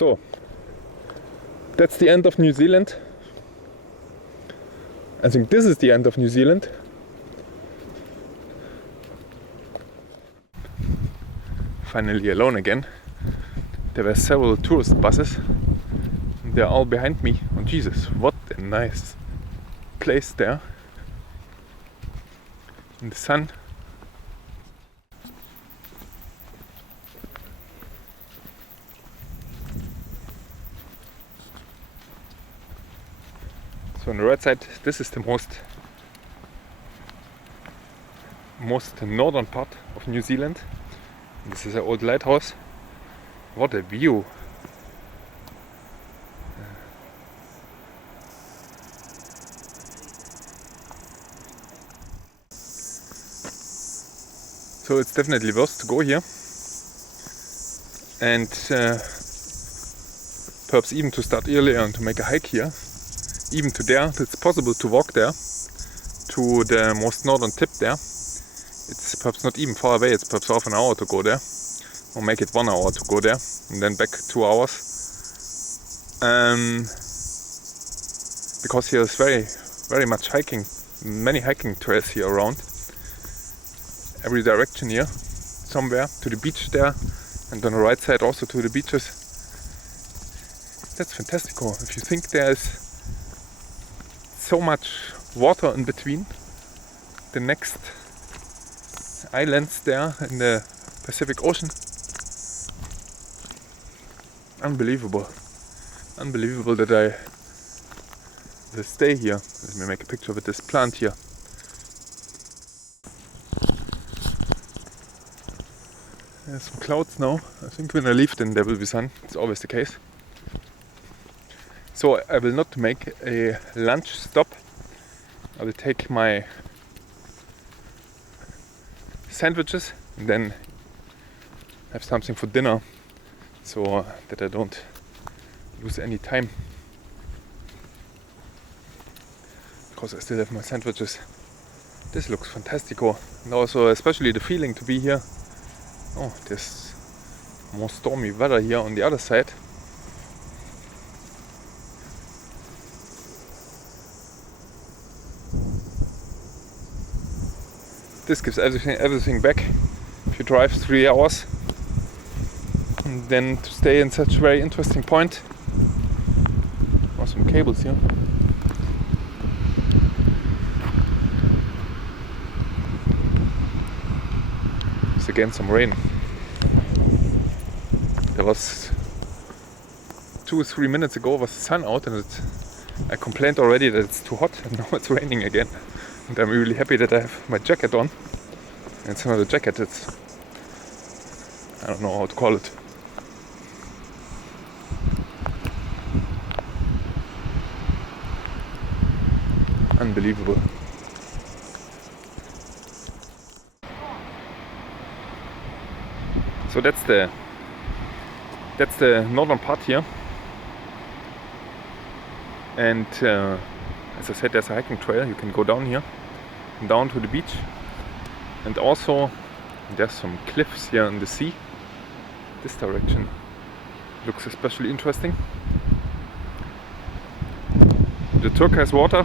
So, that's the end of New Zealand. I think this is the end of New Zealand. Finally alone again. There were several tourist buses. They're all behind me. Oh Jesus, what a nice place there. In the sun. So on the right side, this is the most northern part of New Zealand. This is an old lighthouse. What a view! So it's definitely worth to go here, and perhaps even to start earlier and to make a hike here. Even to there, it's possible to walk there to the most northern tip there. It's perhaps not even far away, it's perhaps half an hour to go there, or make it 1 hour to go there, and then back 2 hours. Because here is very much hiking, many hiking trails here around. Every direction here, somewhere to the beach there, and on the right side also to the beaches. That's fantastical. If you think there is so much water in between the next islands there in the Pacific Ocean. Unbelievable that I will stay here. Let me make a picture with this plant here. There's some clouds now. I think when I leave then there will be sun. It's always the case. So I will not make a lunch stop. I will take my sandwiches and then have something for dinner, so that I don't lose any time. Because I still have my sandwiches. This looks fantastico, and also especially the feeling to be here. Oh, there's more stormy weather here on the other side. This gives everything back. If you drive 3 hours and then to stay in such a very interesting point. Oh, some cables here. There's again some rain. There was 2 or 3 minutes ago was the sun out, and I complained already that it's too hot, and now it's raining again. And I'm really happy that I have my jacket on. And it's not a jacket, it's, I don't know how to call it. Unbelievable. So that's the northern part here. And as I said, there's a hiking trail. You can go down here, down to the beach. And also there's some cliffs here in the sea. This direction looks especially interesting. The turquoise water,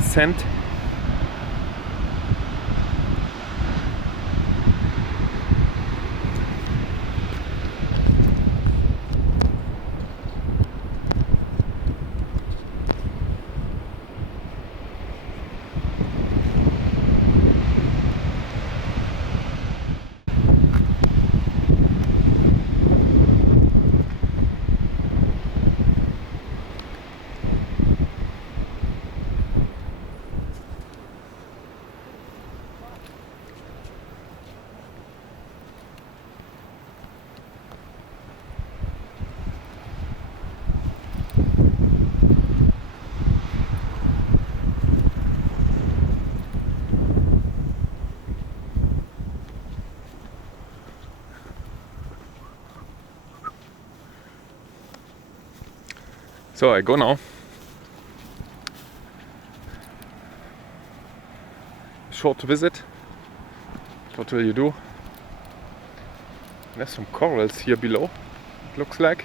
sand. So I go now. Short visit. What will you do? There's some corals here below, it looks like.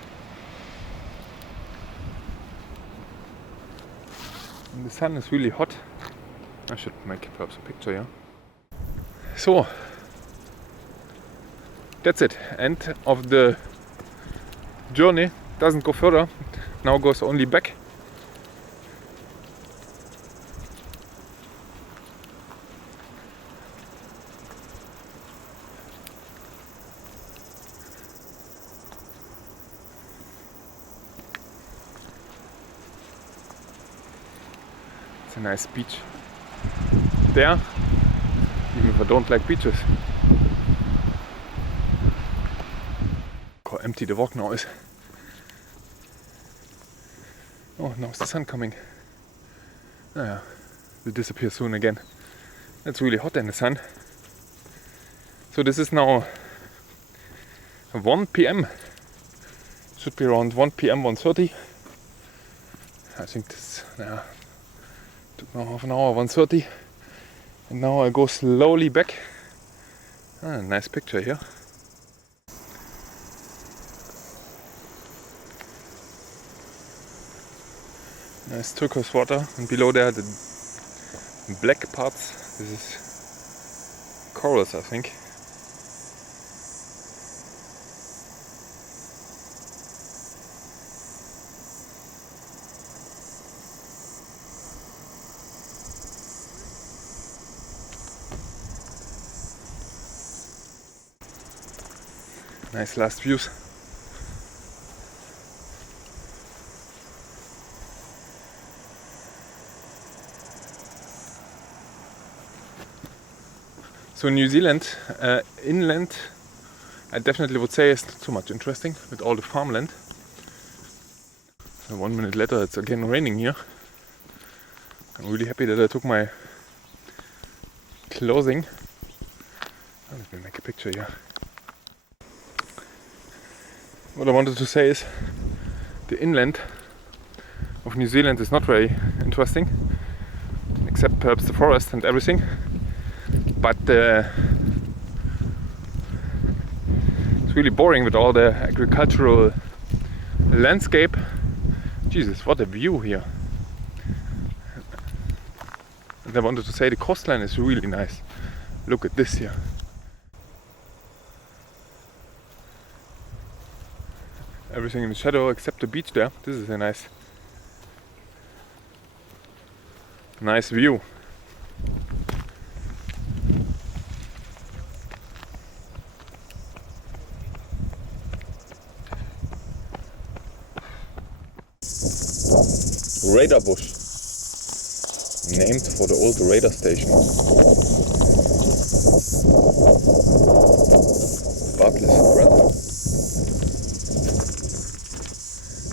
And the sun is really hot. I should make perhaps a picture here. So, that's it. End of the journey. Doesn't go further. Now goes only back. It's a nice beach there, even if I don't like beaches. Look how empty the walk now is. Oh, now is the sun coming. Oh yeah, will disappear soon again. It's really hot in the sun. So this is now 1 p.m. Should be around 1 p.m. 1:30. I think this took now half an hour, 1:30. And now I go slowly back. Nice picture here. Nice turquoise water, and below there the black parts. This is corals, I think. Nice last views. So New Zealand, inland, I definitely would say is not so much interesting with all the farmland. So 1 minute later it's again raining here. I'm really happy that I took my clothing. Let me make a picture here. What I wanted to say is the inland of New Zealand is not very interesting, except perhaps the forest and everything. But it's really boring with all the agricultural landscape. Jesus, what a view here. And I wanted to say the coastline is really nice. Look at this here. Everything in the shadow except the beach there. This is a nice view. Radar bush, named for the old radar station. Bartless Brother.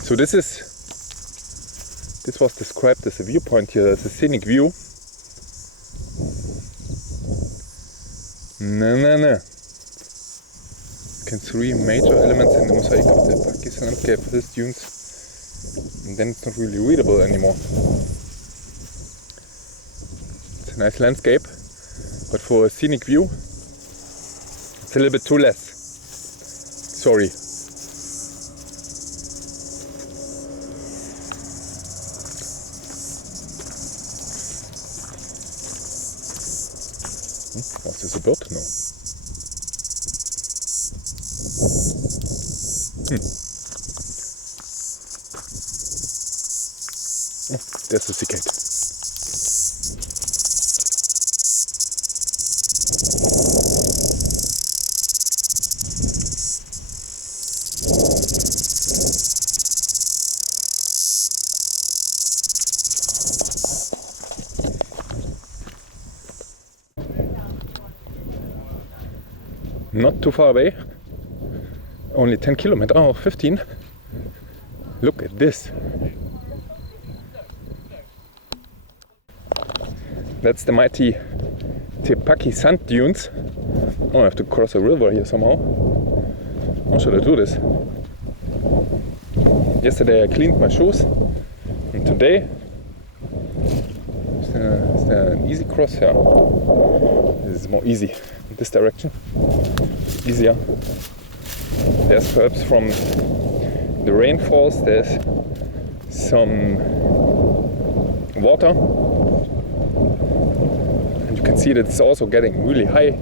So this was described as a viewpoint here, as a scenic view. No. You can see 3 major elements in the mosaic of the Pakistan landscape, hills, dunes, and then it's not really readable anymore. It's a nice landscape, but for a scenic view, it's a little bit too less. Sorry. Was this a bird? No. Oh, there's the cicada. Not too far away, only 10 kilometers, oh 15. Look at this. That's the mighty Te Paki sand dunes. Oh, I have to cross a river here somehow. How should I do this? Yesterday I cleaned my shoes, and today is there an easy cross here? This is more easy in this direction. Easier. There's perhaps from the rainfalls, there's some water. And you can see that it's also getting really high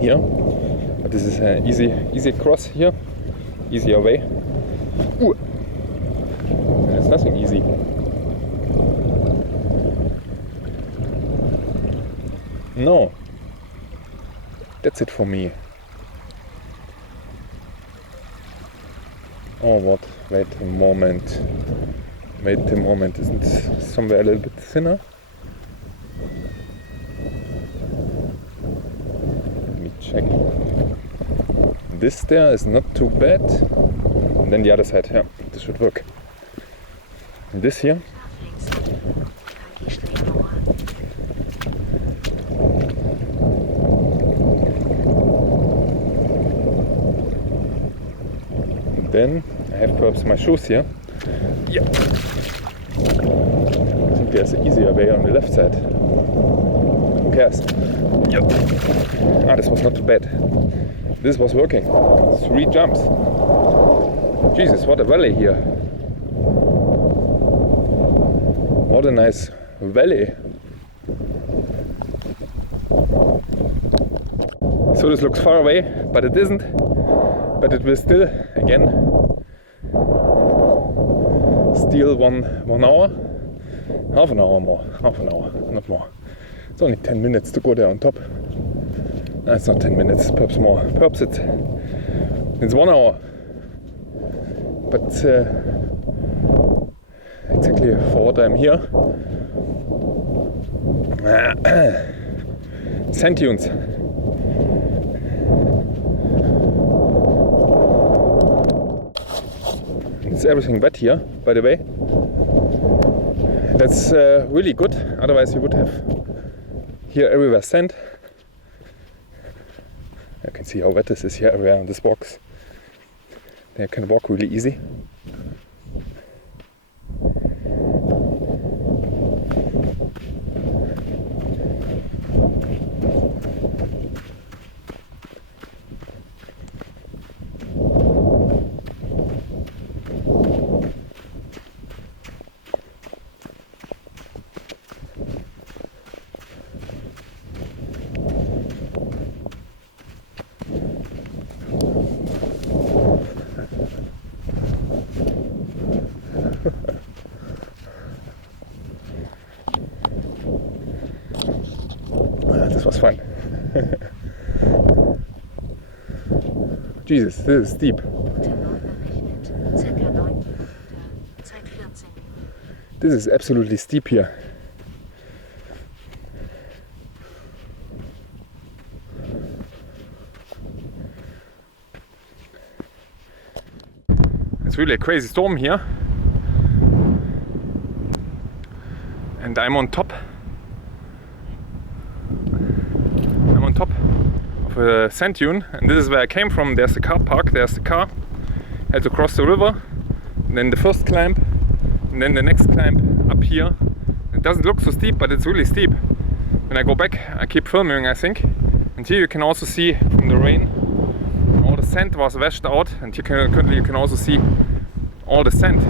here. But this is an easy cross here, easier way. Ooh. And it's nothing easy. No, that's it for me. Oh what, wait a moment, isn't somewhere a little bit thinner? Let me check. This there is not too bad. And then the other side, yeah, this should work. And this here. Then I have perhaps my shoes here. Yeah. I think there's an easier way on the left side. Who cares? Yeah. Ah, this was not too bad. This was working. 3 jumps. Jesus, what a valley here. What a nice valley. So this looks far away, but it isn't. But it will still, again, steal one hour, half an hour, not more. It's only 10 minutes to go there on top. No, it's not 10 minutes, perhaps more. Perhaps it's 1 hour. But exactly for what I'm here. Sand dunes. It's everything wet here, by the way. That's really good, otherwise you would have here everywhere sand. You can see how wet this is here everywhere on this box. They can walk really easy. This was fun. Jesus, this is steep. This is absolutely steep here. It's really a crazy storm here. And I'm on top of a sand dune, and this is where I came from. There's the car park, there's the car. Had to cross the river, and then the first climb, and then the next climb up here. It doesn't look so steep, but it's really steep. When I go back, I keep filming, I think. And here you can also see from the rain, all the sand was washed out, and currently you can also see all the sand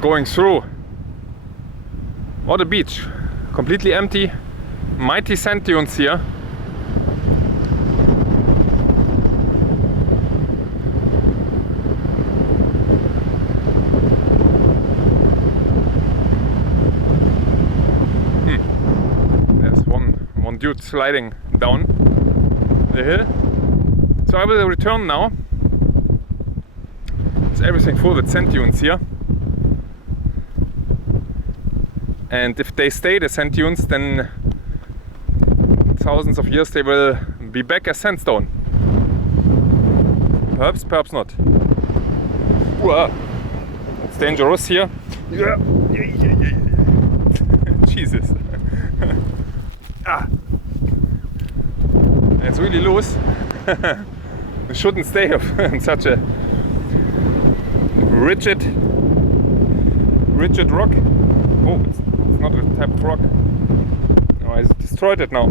going through. What a beach! Completely empty, mighty sand dunes here. There's one dude sliding down the hill. So I will return now. It's everything full with sand dunes here. And if they stay the sand dunes, then thousands of years they will be back as sandstone. Perhaps, perhaps not. Whoa. It's dangerous here. Yeah. Jesus. Ah. It's really loose. We shouldn't stay in such a rigid rock. Oh, it's not a type of rock. Oh, I destroyed it now.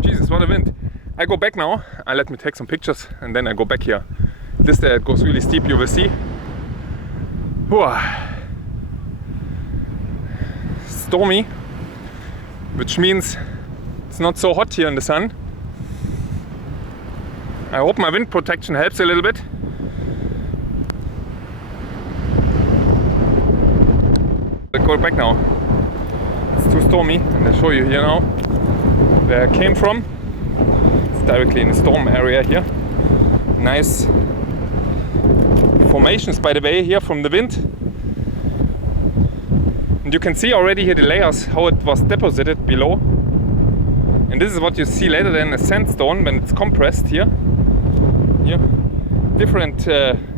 Jesus, what a wind. I go back now. Let me take some pictures and then I go back here. This there, it goes really steep, you will see. Stormy, which means it's not so hot here in the sun. I hope my wind protection helps a little bit. I'll go back now. It's too stormy, and I'll show you here now where I came from. It's directly in the storm area here. Nice formations, by the way, here from the wind. And you can see already here the layers, how it was deposited below. And this is what you see later then, a sandstone when it's compressed here. Here, different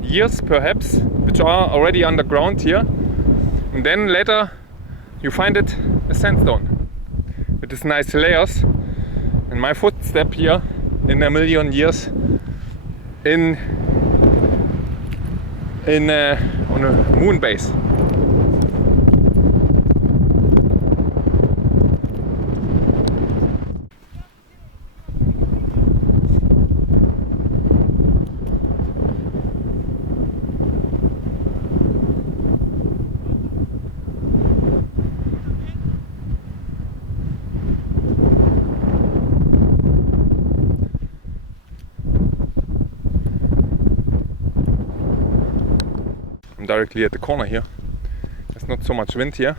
years perhaps, which are already underground here. And then later you find it a sandstone with these nice layers. And my footstep here in a million years on a moon base. Directly at the corner here. There's not so much wind here.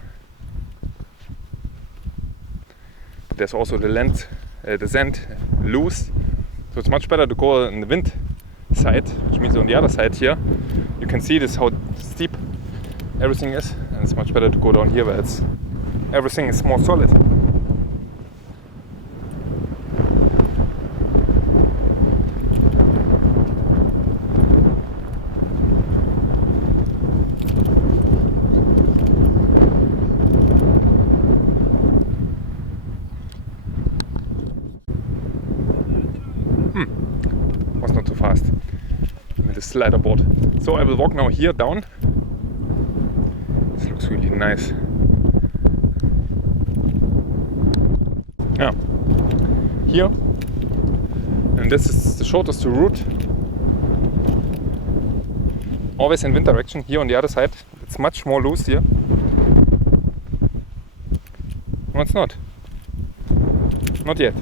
There's also the sand loose, so it's much better to go on the wind side, which means on the other side here. You can see this how steep everything is, and it's much better to go down here where everything is more solid. Was not too fast with the slider board. So I will walk now here down. This looks really nice. Yeah, here, and this is the shortest route. Always in wind direction. Here on the other side, it's much more loose here. No, it's not. Not yet.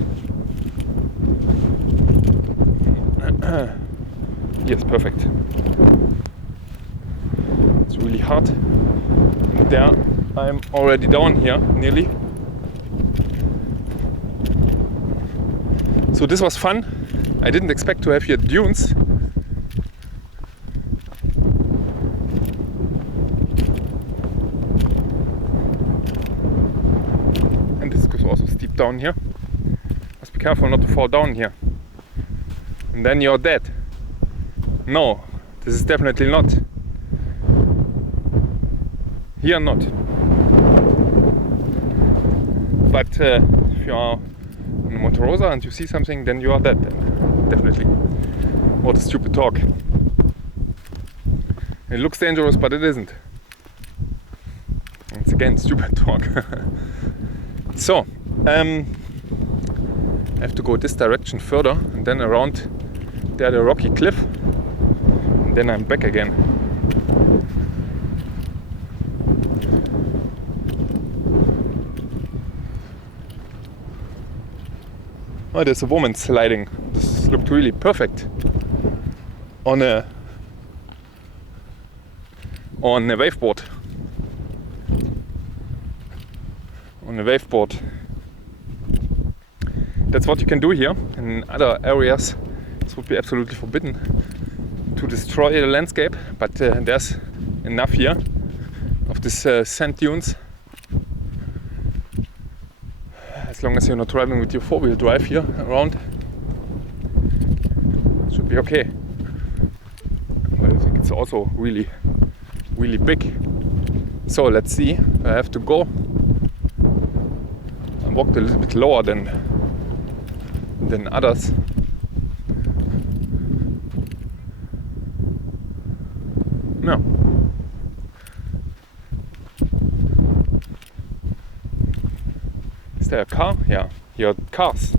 Yes, perfect. It's really hard. There, I'm already down here, nearly. So this was fun. I didn't expect to have here dunes. And this goes also steep down here. Must be careful not to fall down here. And then you're dead. No, this is definitely not. Here not. But if you are on a Motorola and you see something, then you are dead. Then. Definitely. What a stupid talk. It looks dangerous, but it isn't. It's again stupid talk. So, I have to go this direction further, and then around there the rocky cliff, and then I'm back again. Oh, there's a woman sliding. This looked really perfect on a waveboard. On a waveboard. That's what you can do here. In other areas, this would be absolutely forbidden to destroy the landscape, but there's enough here of these sand dunes. As long as you're not driving with your four-wheel drive here around, it should be okay. But I think it's also really, really big. So let's see. I have to go. I walked a little bit lower than others. No. Is there a car? Yeah. Here are cars.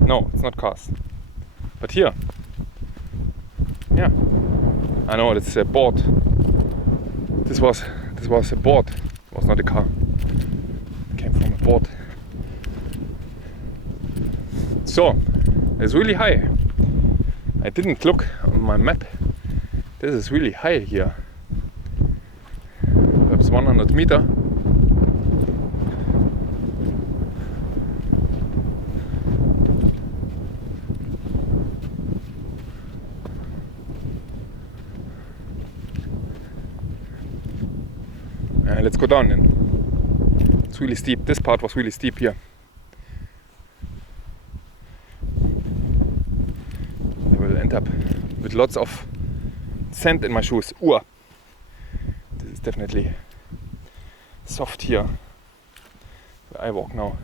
No, it's not cars. But here. Yeah. I know, it's a board. This was a board. It was not a car. It came from a board. So it's really high. I didn't look on my map. This is really high here. Perhaps 100 meter. Let's go down then. It's really steep. This part was really steep here. I will end up with lots of sand in my shoes. This is definitely soft here where I walk now.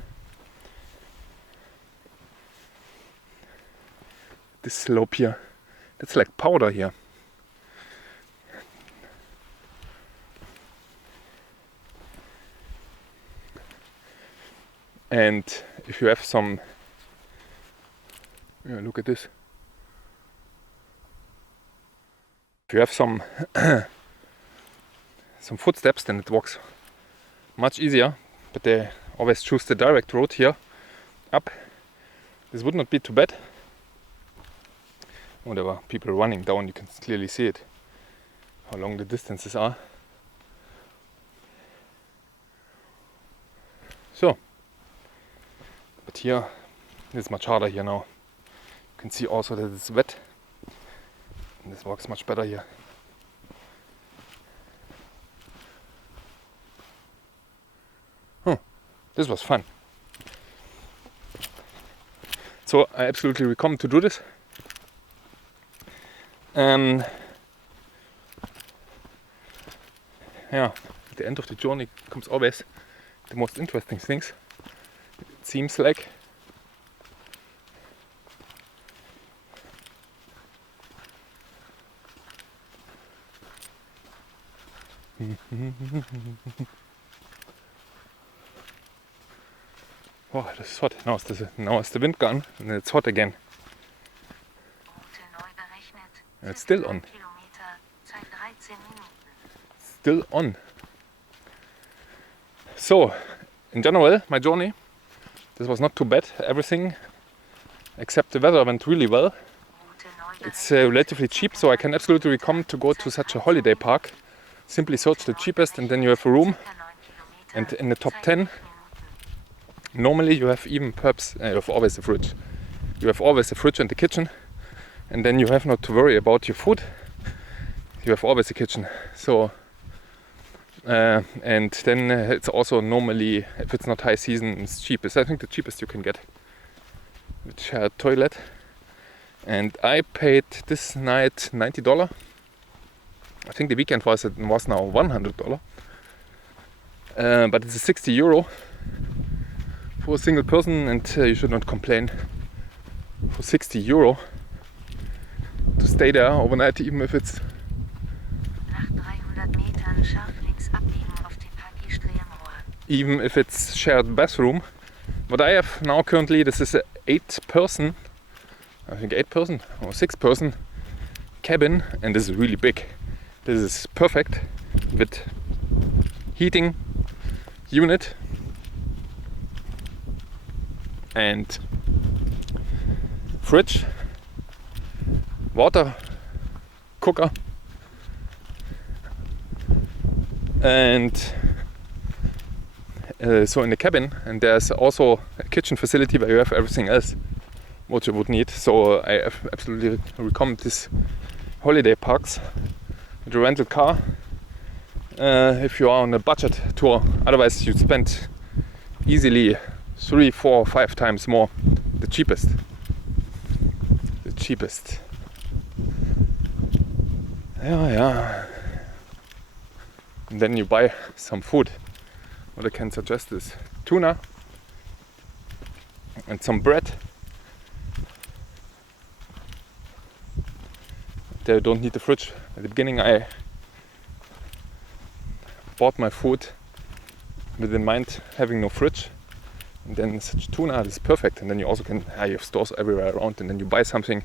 This slope here, that's like powder here. And if you have some, look at this. If you have some some footsteps, then it walks much easier. But they always choose the direct road here up. This would not be too bad. Oh, there were people running down. You can clearly see it. How long the distances are. So. But here, it's much harder here now. You can see also that it's wet. And this walks much better here. This was fun. So I absolutely recommend to do this. Yeah, at the end of the journey comes always the most interesting things. It seems like. Oh, das ist hot. Now is the wind gone and it's hot again. It's still on. Still on. So, in general, my journey, this was not too bad. Everything except the weather went really well. It's relatively cheap, so I can absolutely recommend to go to such a holiday park. Simply search the cheapest and then you have a room. And in the top 10, normally you have even perhaps, you have always a fridge. You have always a fridge in the kitchen. And then you have not to worry about your food. You have always a kitchen. So, and then it's also normally, if it's not high season, it's cheapest. I think the cheapest you can get with shared toilet. And I paid this night $90. I think the weekend was now $100. But it's a €60 for a single person, and you should not complain. For €60 to stay there overnight, even if it's shared bathroom. What I have now currently, this is a 8-person, I think 8-person or 6-person cabin, and this is really big. This is perfect with heating unit and fridge, water cooker, and so in the cabin, and there's also a kitchen facility where you have everything else what you would need. So I absolutely recommend these holiday parks with a rental car if you are on a budget tour. Otherwise you spend easily 3, 4, 5 times more. The cheapest. Yeah. And then you buy some food. What I can suggest is tuna and some bread. They don't need the fridge. At the beginning I bought my food with in mind having no fridge. And then such tuna is perfect. And then you also can, you have stores everywhere around, and then you buy something.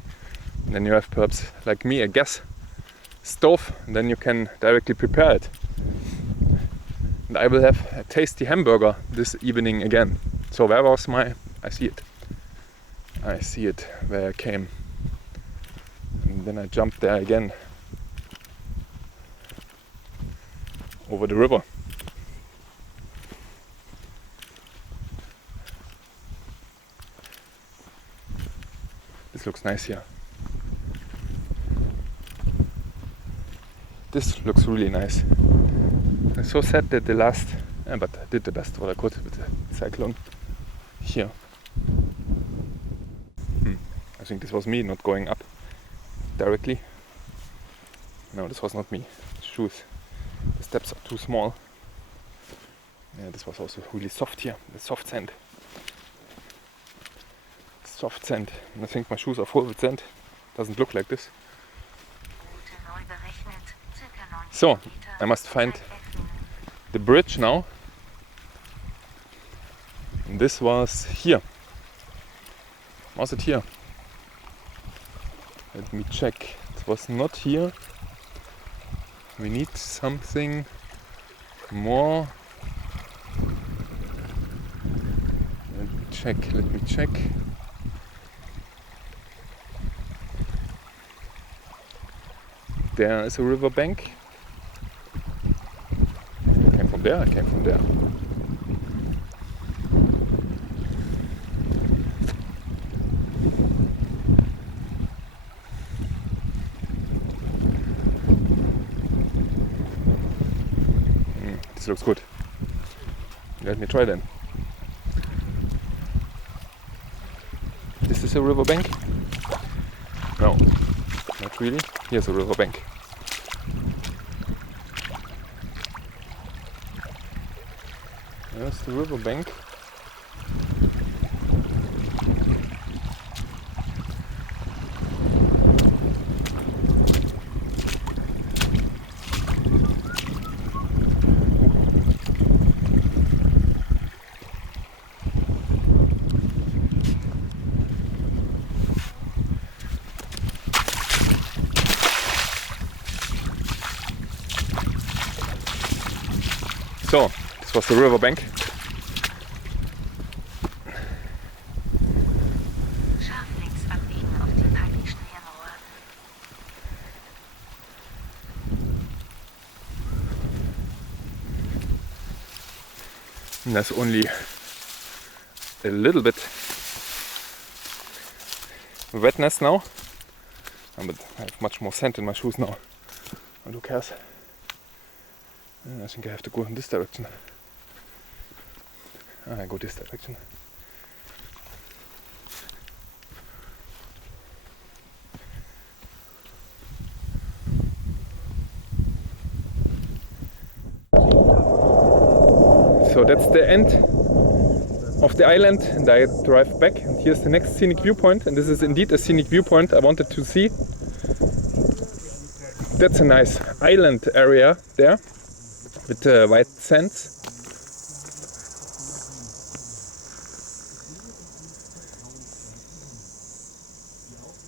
And then you have perhaps, like me, a gas stove. And then you can directly prepare it. And I will have a tasty hamburger this evening again. So where was my... I see it where I came. And then I jumped there again. Over the river. This looks nice here. This looks really nice. I'm so sad that the last, but I did the best what I could with the cyclone here. I think this was me not going up directly. No, this was not me. Shoes. The steps are too small. Yeah, this was also really soft here. The soft sand. Soft sand. And I think my shoes are full with sand. Doesn't look like this. So, I must find the bridge now. And this was here. Was it here? Let me check. It was not here. We need something more. Let me check. There is a river bank. I came from there. This looks good. Let me try then. This is a river bank? No, not really. Here's a river bank. There's the river bank. So, this was the river bank. And there's only a little bit wetness now, but I have much more sand in my shoes now. And who cares? I think I have to go in this direction. I go this direction. So that's the end of the island, and I drive back, and here's the next scenic viewpoint, and this is indeed a scenic viewpoint I wanted to see. That's a nice island area there with white sands.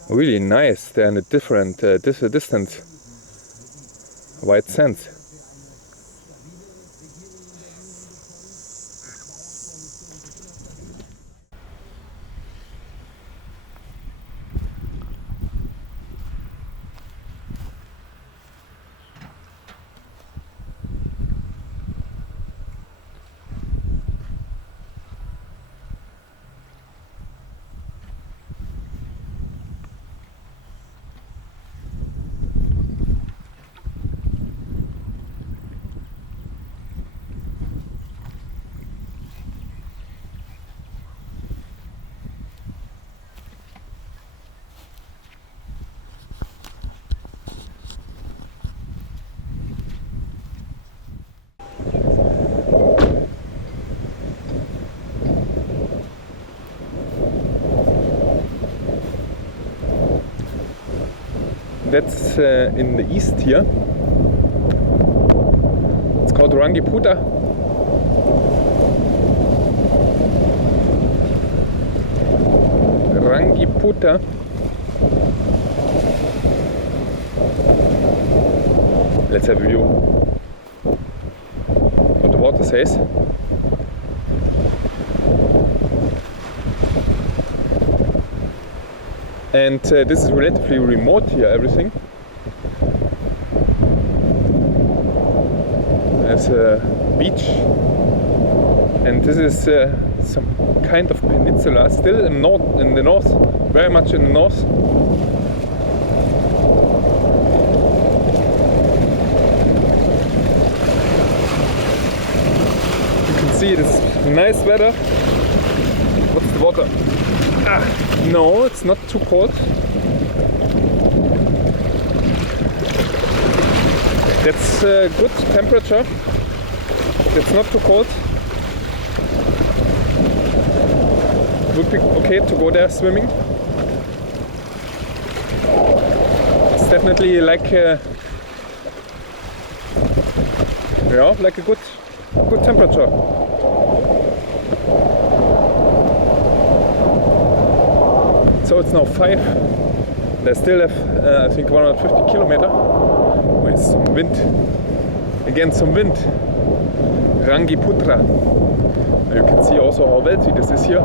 Really nice, they're in a different distance. White sands. That's in the east here. It's called Rangiputa. Rangiputa. Let's have a view. Oh, the water water says. And this is relatively remote here, everything. There's a beach, and this is some kind of peninsula, still in the north, very much in the north. You can see it is nice weather. What's the water? No, it's not too cold. That's good temperature. It's not too cold. Would be okay to go there swimming. It's definitely like like a good temperature. So it's now 5. They still have I think 150 kilometers with some wind. Again, some wind. Rangiputra. You can see also how wealthy this is here.